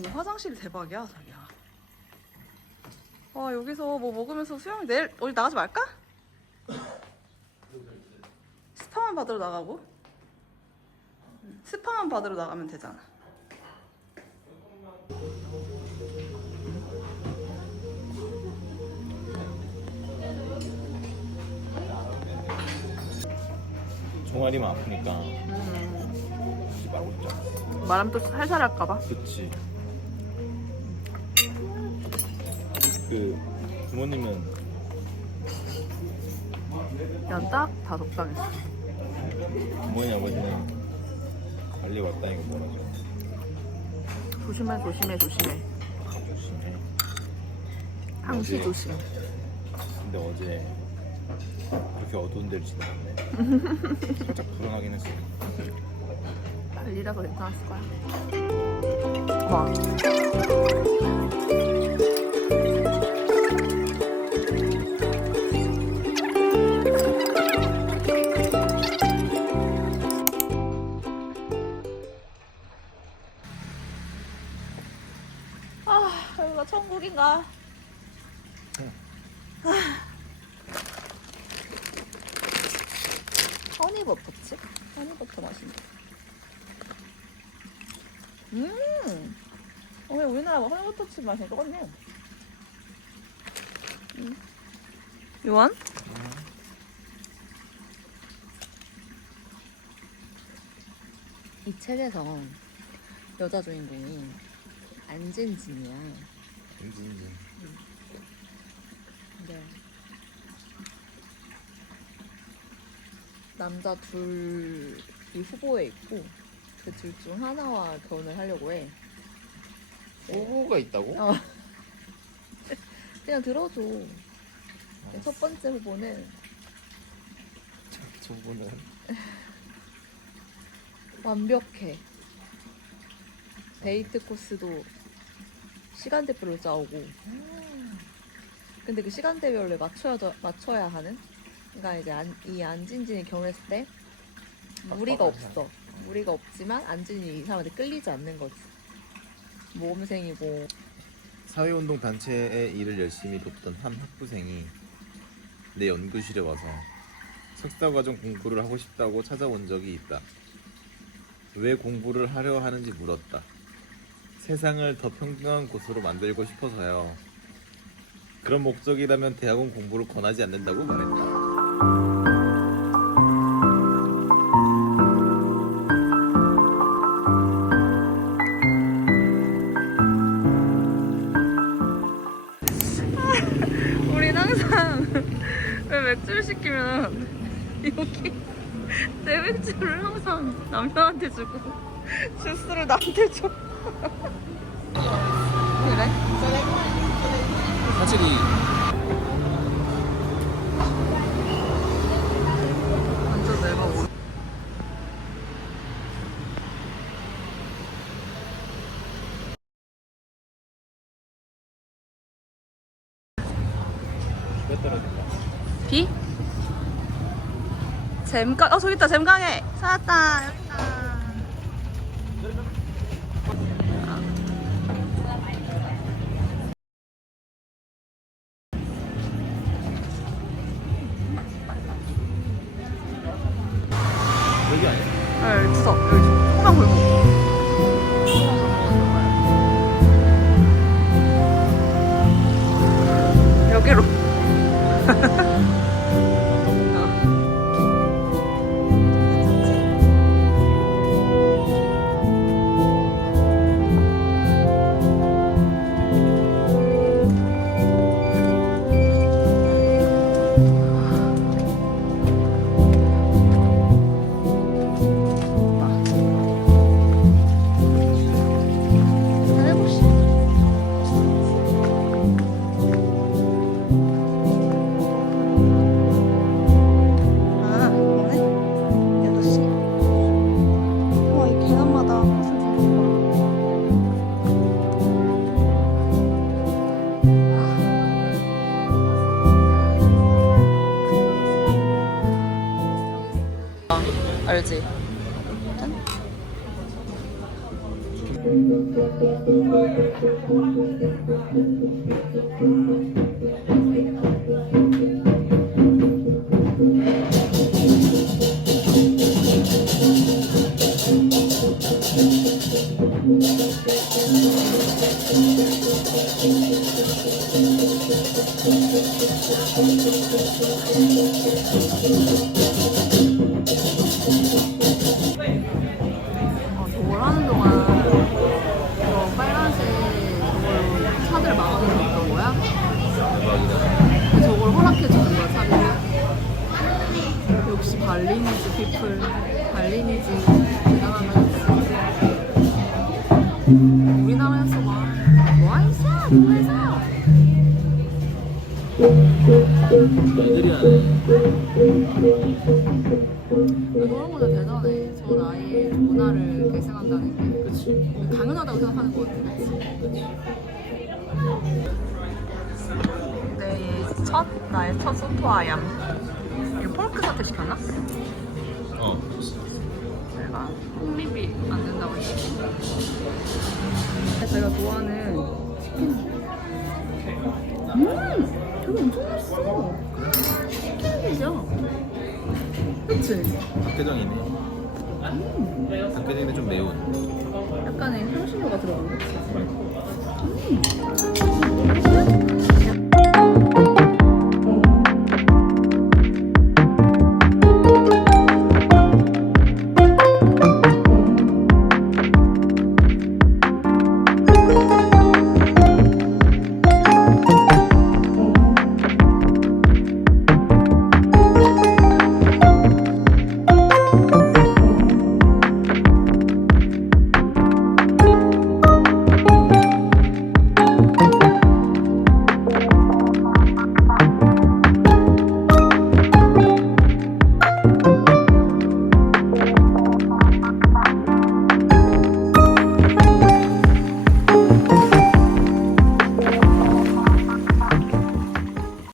아니 화장실이 대박이야 자기야. 와 여기서 뭐 먹으면서 수영 내일 어디 나가지 말까? 스파만 받으러 나가고 스파만 받으러 나가면 되잖아. 종아리만 아프니까 하지 말고 있자. 말하면 또 살살 할까봐. 그치. 그 부모님은 그냥 딱 다 적당했어. 부모님 아버지는 관리 왔다니까 뭐라죠. 조심해 조심해 조심해. 조심해. 항시 조심. 근데 어제 그렇게 어두운 데를 지나갔네. 살짝 불안하긴 했어. 달리라서 괜찮았을 거야. 와. 허니버터칩? 허니버터 맛있네. 음. 어, 왜 우리나라가 허니버터칩 맛이 똑같네. 음. 요한? 이 책에서 여자 주인공이 안진진이야. 엔진진. 근데 남자 둘이 후보에 있고 그 둘 중 하나와 결혼을 하려고 해. 오가 있다고? 어. 그냥 들어줘. 첫 번째 후보는 저 분은 완벽해. 데이트 코스도 시간대별로 짜오고. 근데 그 시간대별로 맞춰야, 맞춰야 하는? 그러니까 이제 안, 이 안진진이 결혼했을 때 무리가 없어. 무리가 없지만 안진이 이 사람한테 끌리지 않는 거지. 모험생이고. 사회운동 단체의 일을 열심히 돕던 한 학부생이 내 연구실에 와서 석사과정 공부를 하고 싶다고 찾아온 적이 있다. 왜 공부를 하려 하는지 물었다. 세상을 더 평등한 곳으로 만들고 싶어서요. 그런 목적이라면 대학원 공부를 권하지 않는다고 말했다. 우린 항상 왜 맥주를 시키면 여기 내 맥주를 항상 남편한테 주고 주스를 나한테 줘. 그래? 사실 이 완전 내가 오. 몇 떨어질까? 비? 잼강 어 저기 있다 잼강에 찾았다 여기 있다. 알지? 발리니즈 피플. 발리니즈 대단하다. 우리나라에서 막, 뭐 있어, 뭐해서 애들이 하네. 그런 거는 대단해. 저 나이에 문화를 계승한다는 게. 그치. 당연하다고 생각하는 것 같아. 그치? 네, 첫, 나의 첫 소토아얌. 사태 시켰나? 어. 제가 홍립이 안 된다고 했지. 제가 좋아하는 치킨. 음! 되게 엄청 맛있어. 치킨이죠? 그치? 닭게장이네. 닭게장인데 좀 매운. 약간의 향신료가 들어간 거지. 음.